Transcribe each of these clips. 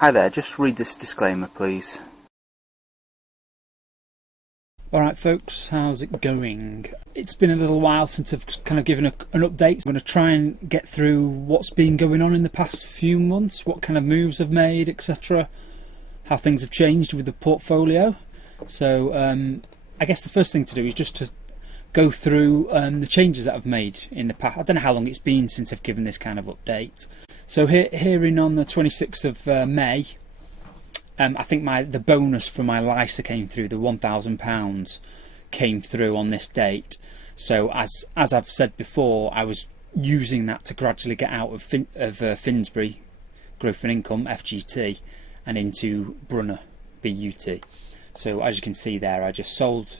Hi there, just read this disclaimer please. Alright folks, how's it going? It's been a little while since I've kind of given an update. I'm going to try and get through what's been going on in the past few months, what kind of moves I've made, etc. How things have changed with the portfolio. So I guess the first thing to do is just to go through the changes that I've made in the past. I don't know how long it's been since I've given this kind of update. So hearing on the 26th of May, I think the bonus for my LISA came through. The £1,000 came through on this date. So as I've said before, I was using that to gradually get out of Finsbury Growth and Income FGT and into Brunner BUT. So as you can see there, I just sold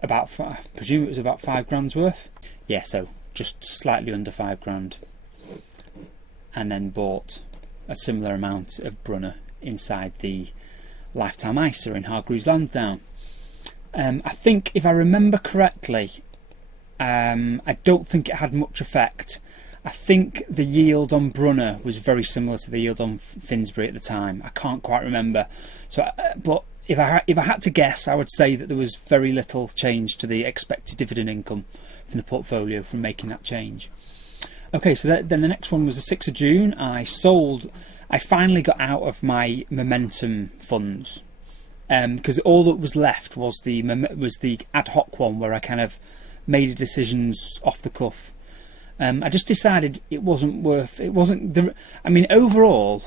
about, I presume it was about £5 worth. Yeah, so just slightly under £5, and then bought a similar amount of Brunner inside the Lifetime ISA in Hargreaves Lansdown. I think if I remember correctly, I don't think it had much effect. I think the yield on Brunner was very similar to the yield on Finsbury at the time. I can't quite remember. So, but if I had to guess, I would say that there was very little change to the expected dividend income from the portfolio from making that change. Okay, so then the next one was the 6th of June. I finally got out of my momentum funds because all that was left was the ad hoc one where I kind of made decisions off the cuff. I just decided it wasn't worth. I mean, overall,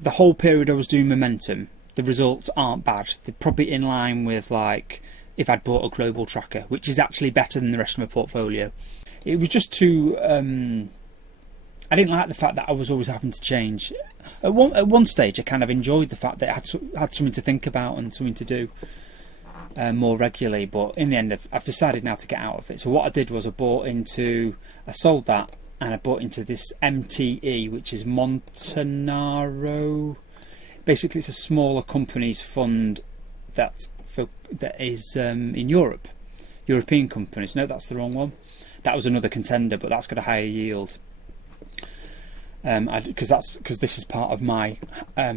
the whole period I was doing momentum, the results aren't bad. They're probably in line with like if I'd bought a global tracker, which is actually better than the rest of my portfolio. It was just too. I didn't like the fact that I was always having to change. At one stage, I kind of enjoyed the fact that I had something to think about and something to do more regularly. But in the end, I've decided now to get out of it. So what I did was I sold that and I bought into this MTE, which is Montanaro. Basically, it's a smaller companies fund that is in Europe. European companies. No, that's the wrong one. That was another contender, but that's got a higher yield. Because this is part of my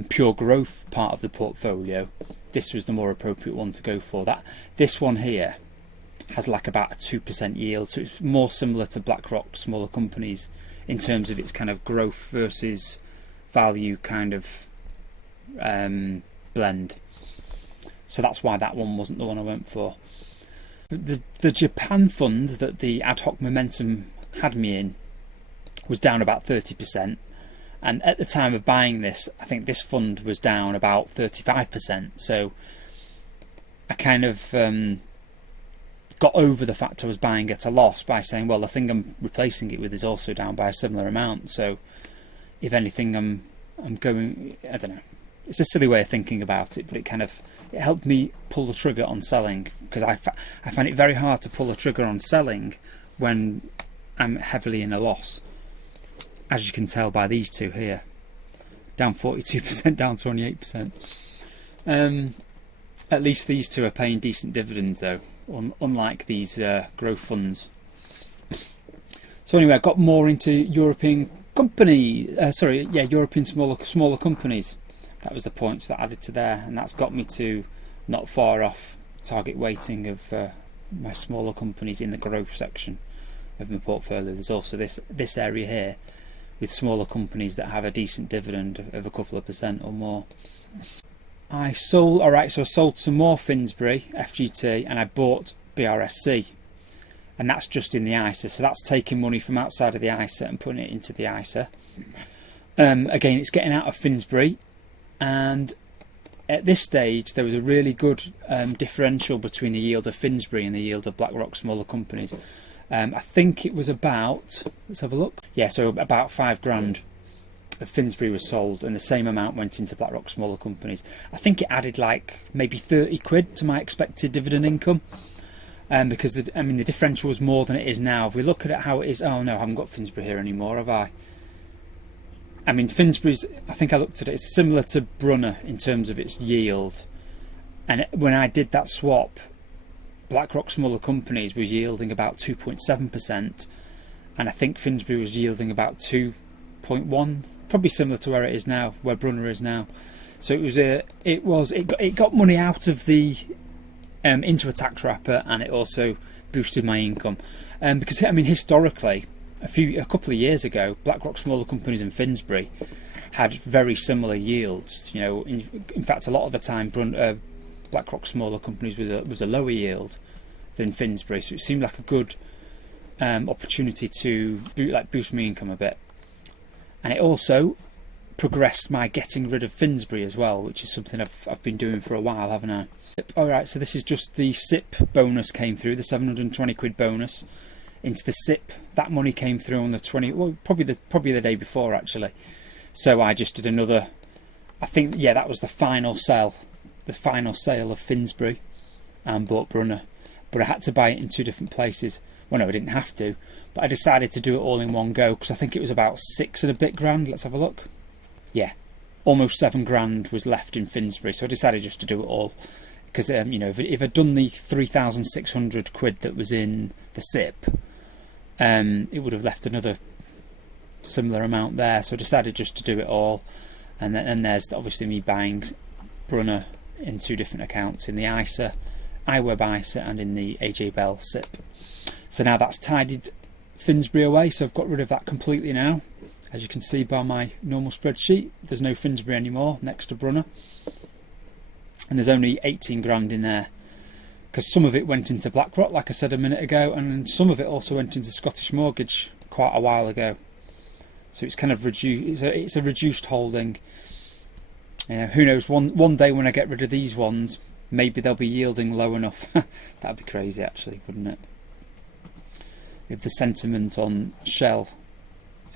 pure growth part of the portfolio. This was the more appropriate one to go for. This one here has like about a 2% yield, so it's more similar to BlackRock smaller companies in terms of its kind of growth versus value kind of blend. So that's why that one wasn't the one I went for. The Japan fund that the ad hoc momentum had me in was down about 30%, and at the time of buying this, I think this fund was down about 35%. So I kind of got over the fact I was buying at a loss by saying, well, the thing I'm replacing it with is also down by a similar amount. So if anything, I'm going. I don't know. It's a silly way of thinking about it, but it helped me pull the trigger on selling, because I find it very hard to pull the trigger on selling when I'm heavily in a loss. As you can tell by these two here, down 42%, down 28%. At least these two are paying decent dividends though, unlike these growth funds. So anyway, I got more into European European smaller companies. That was the points that added to there, and that's got me to not far off target weighting of my smaller companies in the growth section of my portfolio. There's also this area here with smaller companies that have a decent dividend of a couple of % or more. I sold some more Finsbury FGT and I bought BRSC, and that's just in the ISA. So that's taking money from outside of the ISA and putting it into the ISA. Again, it's getting out of Finsbury, and at this stage there was a really good differential between the yield of Finsbury and the yield of BlackRock smaller companies. I think it was about, let's have a look. Yeah, so about £5 of Finsbury was sold, and the same amount went into BlackRock smaller companies. I think it added like maybe 30 quid to my expected dividend income, because the differential was more than it is now. If we look at it how it is, oh no, I haven't got Finsbury here anymore, have I? I mean, Finsbury's, I think I looked at it, it's similar to Brunner in terms of its yield, and when I did that swap, BlackRock smaller companies were yielding about 2.7%, and I think Finsbury was yielding about 2 0.1, probably similar to where it is now, where Brunner is now. So it got money out of the into a tax wrapper, and it also boosted my income. Because I mean, historically, a couple of years ago, BlackRock smaller companies and Finsbury had very similar yields. You know, in fact, a lot of the time, BlackRock smaller companies was a lower yield than Finsbury, so it seemed like a good opportunity to boost my income a bit. And it also progressed my getting rid of Finsbury as well, which is something I've been doing for a while, haven't I? Alright, so this is just the SIP bonus came through, the 720 quid bonus into the SIP. That money came through on the 20, well, probably the day before actually. So I just did another, I think, yeah, that was the final sale of Finsbury, and bought Brunner. But I had to buy it in two different places. Well, no, I didn't have to, but I decided to do it all in one go because I think it was about 6 and a bit grand. Let's have a look. Yeah, almost 7 grand was left in Finsbury, so I decided just to do it all. Because you know, if I'd done the 3,600 quid that was in the SIP, it would have left another similar amount there. So I decided just to do it all, and there's obviously me buying Brunner in 2 different accounts, in the ISA, iWeb ISA, and in the AJ Bell SIP. So now that's tidied Finsbury away, so I've got rid of that completely now. As you can see by my normal spreadsheet, there's no Finsbury anymore next to Brunner. And there's only 18 grand in there, because some of it went into BlackRock, like I said a minute ago, and some of it also went into Scottish Mortgage quite a while ago. So it's kind of reduced. It's a reduced holding. Who knows? One day when I get rid of these ones, maybe they'll be yielding low enough. That'd be crazy, actually, wouldn't it? If the sentiment on Shell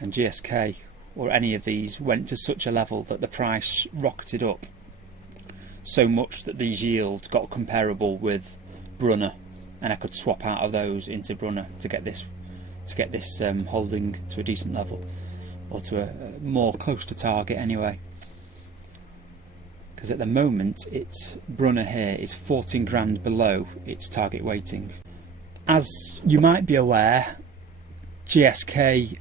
and GSK or any of these went to such a level that the price rocketed up so much that these yields got comparable with Brunner, and I could swap out of those into Brunner to get this holding to a decent level, or to a more close to target anyway. Because at the moment, Brunner here is 14 grand below its target weighting. As you might be aware, GSK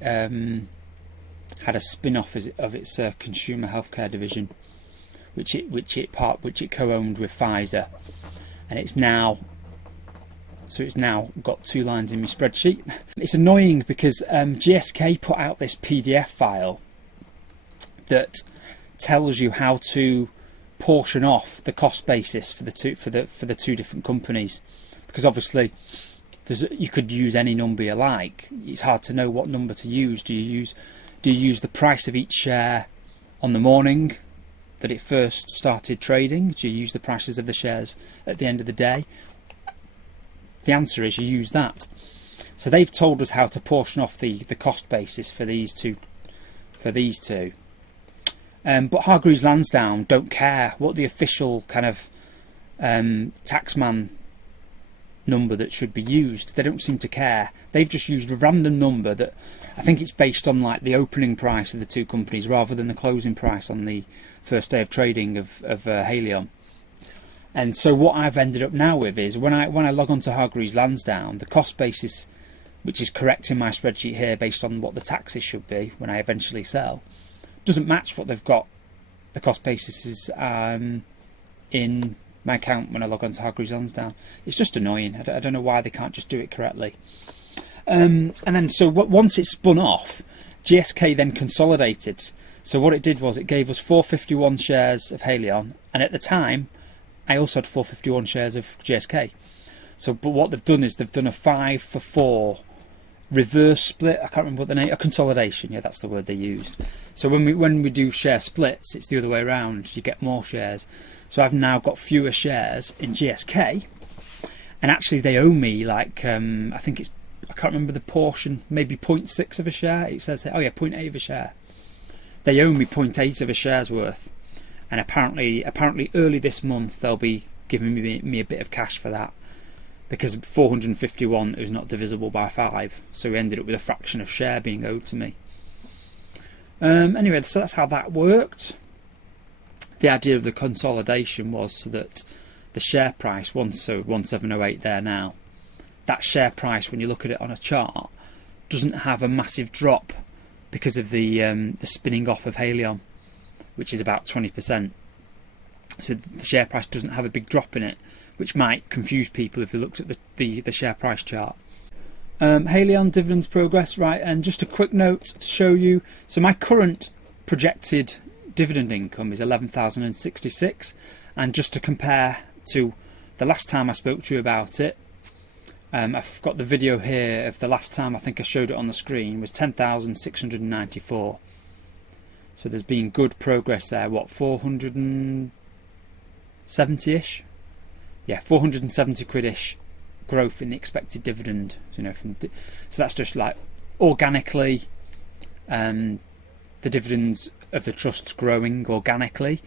had a spin-off of its consumer healthcare division, which it co-owned with Pfizer, and it's now got 2 lines in my spreadsheet. It's annoying because GSK put out this PDF file that tells you how to portion off the cost basis for the two different companies, because obviously you could use any number you like. It's hard to know what number to use. Do you use the price of each share on the morning that it first started trading? Do you use the prices of the shares at the end of the day? The answer is you use that. So they've told us how to portion off the cost basis for these two. But Hargreaves Lansdown don't care what the official kind of taxman number that should be used. They don't seem to care. They've just used a random number that I think it's based on like the opening price of the two companies rather than the closing price on the first day of trading of Haleon. And so what I've ended up now with is when I log on to Hargreaves Lansdown, the cost basis, which is correct in my spreadsheet here based on what the taxes should be when I eventually sell, doesn't match what they've got. The cost basis is in my account when I log on to Hargreaves Lansdown. It's just annoying. I don't know why they can't just do it correctly. And then so once it's spun off, GSK then consolidated. So what it did was it gave us 451 shares of Haleon, and at the time I also had 451 shares of GSK. So but what they've done is they've done a 5-for-4 reverse split. I can't remember what the name. A consolidation. Yeah, that's the word they used. So when we do share splits, it's the other way around. You get more shares. So I've now got fewer shares in GSK, and actually they owe me like I think it's, I can't remember the portion, maybe 0.6 of a share. It says, oh yeah, 0.8 of a share. They owe me 0.8 of a share's worth, and apparently early this month they'll be giving me a bit of cash for that, because 451 is not divisible by 5, so we ended up with a fraction of share being owed to me. Anyway, so that's how that worked. The idea of the consolidation was so that the share price, so 1708 there now, that share price when you look at it on a chart doesn't have a massive drop because of the spinning off of Haleon, which is about 20%. So the share price doesn't have a big drop in it, which might confuse people if they looked at the share price chart. Haleon dividends progress, right? And just a quick note to show you. So my current projected dividend income is 11,066, and just to compare to the last time I spoke to you about it, I've got the video here of the last time I think I showed it on the screen was 10,694. So there's been good progress there. What, 470-ish? Yeah, 470 quid-ish growth in the expected dividend. You know, so that's just like organically, the dividends of the trust's growing organically,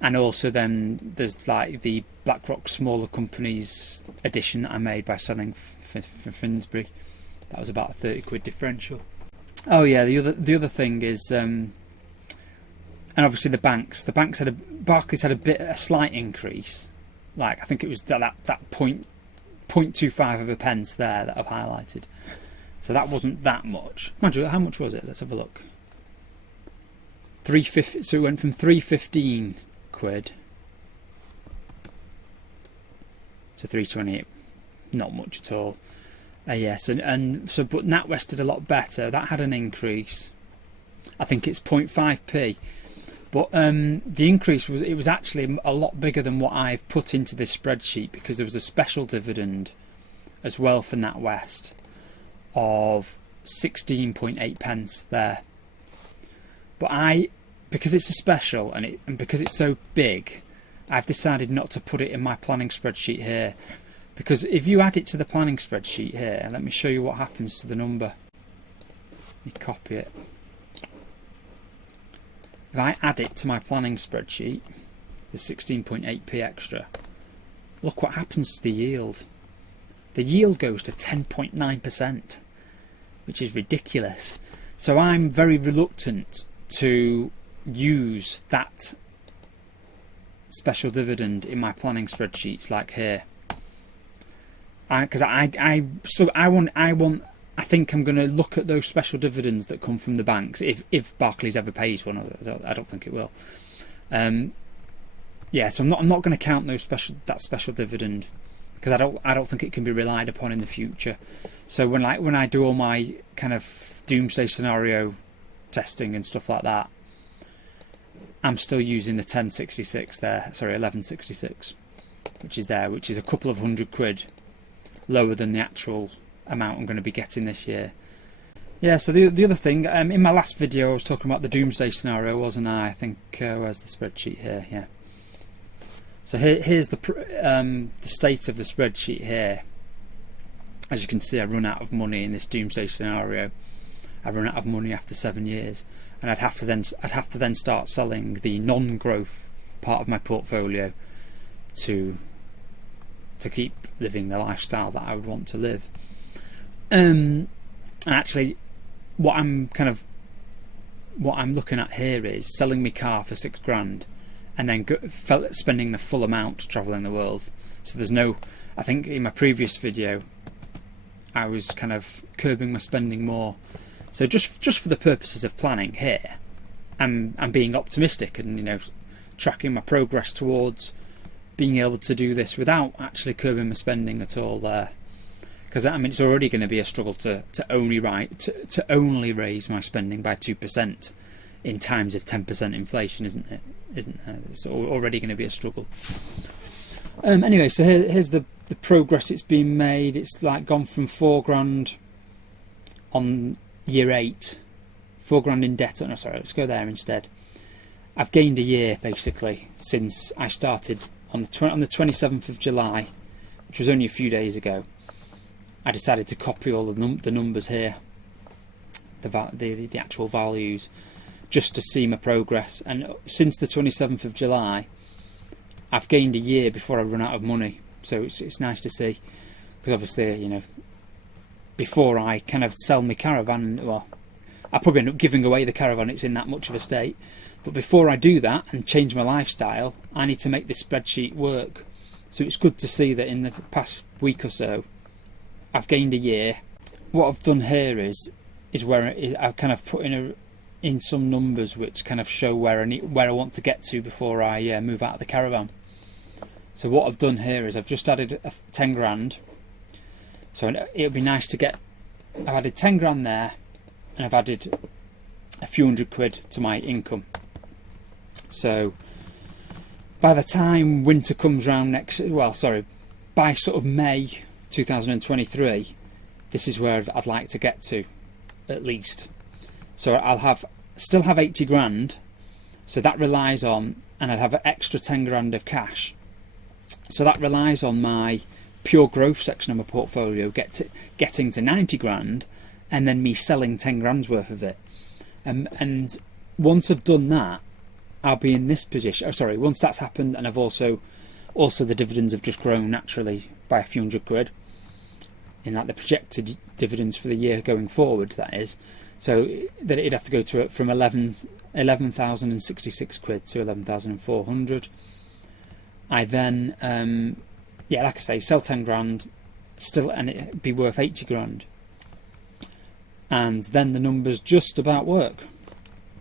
and also then there's like the BlackRock smaller companies addition that I made by selling for Finsbury. That was about a 30 quid differential. Oh yeah, the other thing is, and obviously the banks Barclays had a slight increase. Like I think it was that 0.25 of a pence there that I've highlighted. So that wasn't that much. Mind you, how much was it? Let's have a look. 350. So it went from 315 quid to 328. Not much at all. Yes, but NatWest did a lot better. That had an increase. I think it's 0.5p. But the increase was actually a lot bigger than what I've put into this spreadsheet, because there was a special dividend as well for NatWest of 16.8 pence there. But because it's a special and because it's so big, I've decided not to put it in my planning spreadsheet here. Because if you add it to the planning spreadsheet here, let me show you what happens to the number. Let me copy it. If I add it to my planning spreadsheet, the 16.8p extra, look what happens to the yield. The yield goes to 10.9%, which is ridiculous. So I'm very reluctant to use that special dividend in my planning spreadsheets like here. Because I think I'm going to look at those special dividends that come from the banks if Barclays ever pays one. I don't think it will. Yeah, so I'm not going to count that special dividend, because I don't think it can be relied upon in the future. So when I do all my kind of doomsday scenario testing and stuff like that, I'm still using the 1166, which is a couple of £100 lower than the actual amount I'm going to be getting this year. Yeah, so the other thing, in my last video I was talking about the doomsday scenario, wasn't I? I think, where's the spreadsheet here? Yeah. So here's the state of the spreadsheet here. As you can see, I run out of money in this doomsday scenario. I run out of money after 7 years, and I'd have to then start selling the non-growth part of my portfolio to keep living the lifestyle that I would want to live. And actually, what I'm looking at here is selling my car for £6,000 and then spending the full amount travelling the world. So there's no, I think in my previous video I was kind of curbing my spending more. So just for the purposes of planning here, I'm being optimistic and tracking my progress towards being able to do this without actually curbing my spending at all there. Because it's already going to be a struggle to only raise my spending by 2% in times of 10% inflation, isn't it? It's already going to be a struggle. Anyway, so here's the progress it's been made. It's like gone from £4,000 on year 8, £4,000 in debt. No, sorry, let's go there instead. I've gained a year basically since I started on the 27th of July, which was only a few days ago. I decided to copy all the numbers here, the actual values, just to see my progress. And since the 27th of July, I've gained a year before I run out of money. So it's nice to see, because obviously, before I kind of sell my caravan, well, I'll probably end up giving away the caravan. It's in that much of a state. But before I do that and change my lifestyle, I need to make this spreadsheet work. So it's good to see that in the past week or so, I've gained a year. What I've done here is where I've kind of put in in some numbers which kind of show where I want to get to before I move out of the caravan. So what I've done here is I've just added 10 grand. So it would be nice to get, I've added 10 grand there, and I've added a few £100 to my income. So by the time winter comes round by sort of May 2023, this is where I'd like to get to, at least. So still have 80 grand, so that relies on, and I'd have an extra 10 grand of cash. So that relies on my pure growth section of my portfolio getting to 90 grand, and then me selling 10 grand's worth of it. And once I've done that, I'll be in this position. Once that's happened, and I've also the dividends have just grown naturally by a few £100, in like the projected dividends for the year going forward, that is. So that it'd have to go to from 11,066 quid to 11,400. I then, like I say, sell 10 grand, and it'd be worth 80 grand. And then the numbers just about work.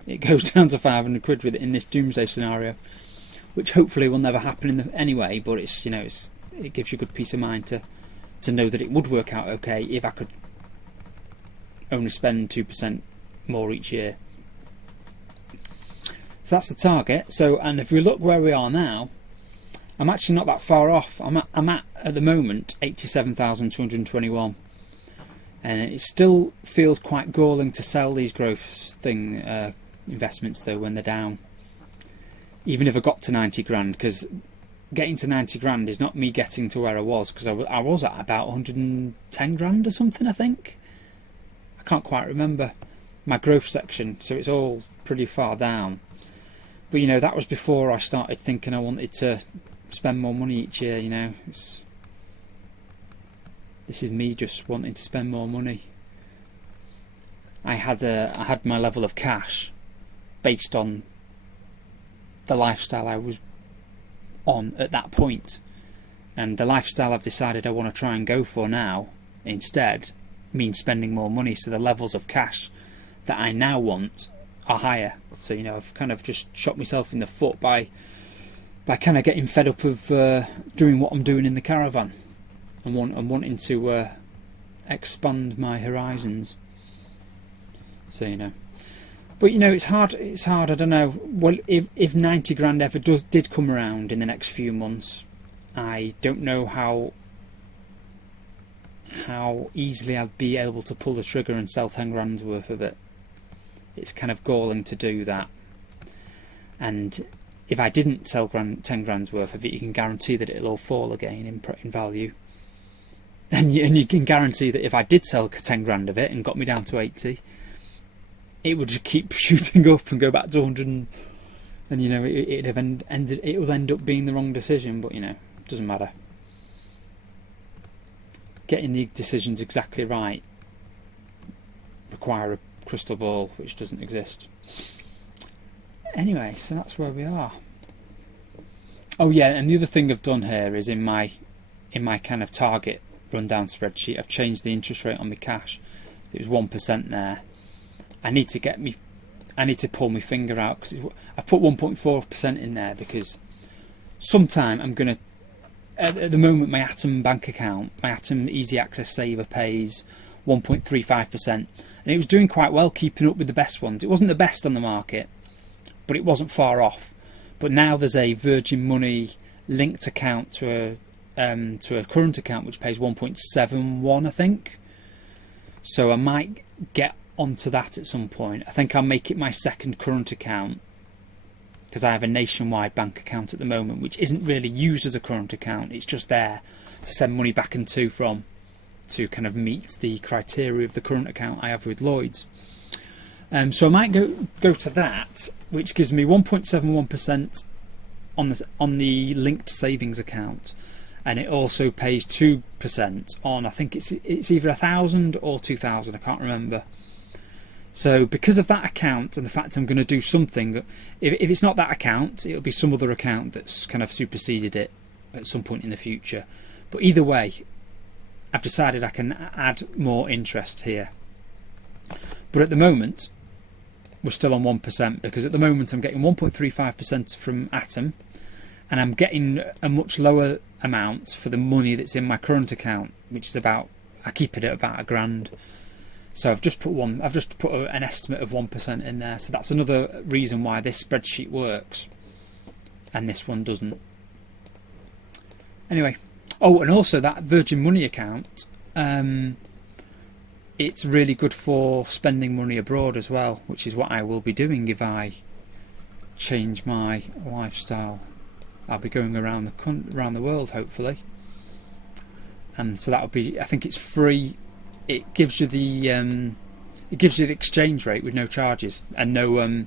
It goes down to 500 quid with it in this doomsday scenario, which hopefully will never happen anyway. But it gives you good peace of mind to know that it would work out okay if I could only spend 2% more each year. So that's the target. So, and if we look where we are now, I'm actually not that far off. I'm at the moment 87,221, and it still feels quite galling to sell these growth investments though when they're down. Even if I got to 90 grand, because getting to 90 grand is not me getting to where I was, because I was at about 110 grand or something, I think. I can't quite remember my growth section, so it's all pretty far down. But that was before I started thinking I wanted to spend more money each year. This is me just wanting to spend more money. I had my level of cash based on the lifestyle I was on at that point, and the lifestyle I've decided I want to try and go for now instead means spending more money, so the levels of cash that I now want are higher. So I've kind of just shot myself in the foot by kind of getting fed up of doing what I'm doing in the caravan, and wanting to expand my horizons. So but it's hard. I don't know. Well, if 90 grand ever did come around in the next few months, I don't know how easily I'd be able to pull the trigger and sell 10 grand's worth of it. It's kind of galling to do that. And if I didn't sell 10 grand's worth of it, you can guarantee that it'll all fall again in value. And you can guarantee that if I did sell 10 grand of it and got me down to 80, it would just keep shooting up and go back to 100, and it will end up being the wrong decision. But it doesn't matter. Getting the decisions exactly right require a crystal ball, which doesn't exist. Anyway, so that's where we are. Oh yeah, and the other thing I've done here is in my kind of target rundown spreadsheet, I've changed the interest rate on my cash. It was 1% there. I need to pull my finger out, because I put 1.4% in there because sometime I'm gonna. At the moment, my Atom bank account, my Atom Easy Access Saver pays 1.35%, and it was doing quite well, keeping up with the best ones. It wasn't the best on the market, but it wasn't far off. But now there's a Virgin Money linked account to a current account which pays 1.71, I think. So I might get onto that at some point. I think I'll make it my second current account, because I have a nationwide bank account at the moment which isn't really used as a current account. It's just there to send money back and from, to kind of meet the criteria of the current account I have with Lloyds. So I might go to that, which gives me 1.71% on the linked savings account, and it also pays 2% on, I think it's either 1,000 or 2,000, I can't remember. So because of that account and the fact I'm going to do something, if it's not that account, it'll be some other account that's kind of superseded it at some point in the future. But either way, I've decided I can add more interest here. But at the moment, we're still on 1%, because at the moment I'm getting 1.35% from Atom, and I'm getting a much lower amount for the money that's in my current account, which is about, I keep it at about £1,000. So I've just put an estimate of 1% in there. So that's another reason why this spreadsheet works and this one doesn't. Anyway, oh, and also that Virgin Money account, it's really good for spending money abroad as well, which is what I will be doing if I change my lifestyle. I'll be going around the world, hopefully, and so that'll be, I think it's free. It gives you the exchange rate with no charges, and no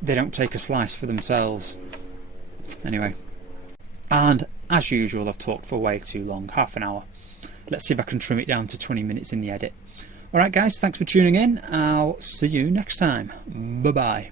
they don't take a slice for themselves. Anyway, and as usual, I've talked for way too long, half an hour. Let's see if I can trim it down to 20 minutes in the edit. Alright guys, thanks for tuning in. I'll see you next time. Bye bye.